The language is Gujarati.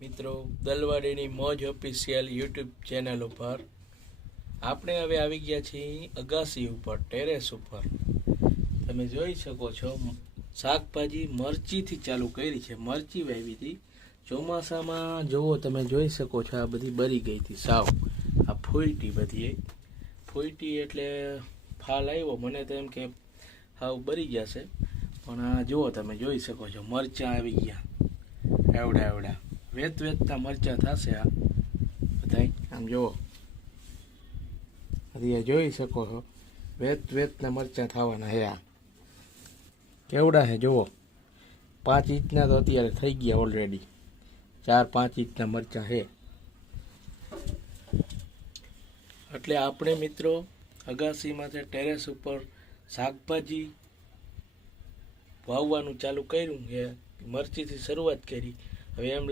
મિત્રો, દલવાડીની મોજ ઓફિશિયલ યુટ્યુબ ચેનલ ઉપર આપણે હવે આવી ગયા છીએ અગાસી ઉપર, ટેરેસ ઉપર. તમે જોઈ શકો છો શાકભાજી મરચીથી ચાલુ કરી છે. મરચી વાવી હતી ચોમાસામાં. જુઓ, તમે જોઈ શકો છો આ બધી બરી ગઈ હતી સાવ. આ ફૂઈટી બધી ફૂઈટી એટલે ફાલ આવ્યો. મને તો એમ કે હાવ બરી ગયા છે, પણ આ જુઓ તમે જોઈ શકો છો મરચાં આવી ગયા એવડા વેતના મરચાં થશે આ બધા. આમ જુઓ, હજી જોઈ શકો છો વેતના મરચાં થવાના હે. આ કેવડા હે જુઓ, 5 ઇંચના તો અત્યારે થઈ ગયા ઓલરેડી. 4-5 ઇંચના મરચાં હે. એટલે આપણે મિત્રો અગાસીમાં ટેરેસ ઉપર શાકભાજી વાવવાનું ચાલુ કર્યું છે. મરચીથી શરૂઆત કરી. હવે એમ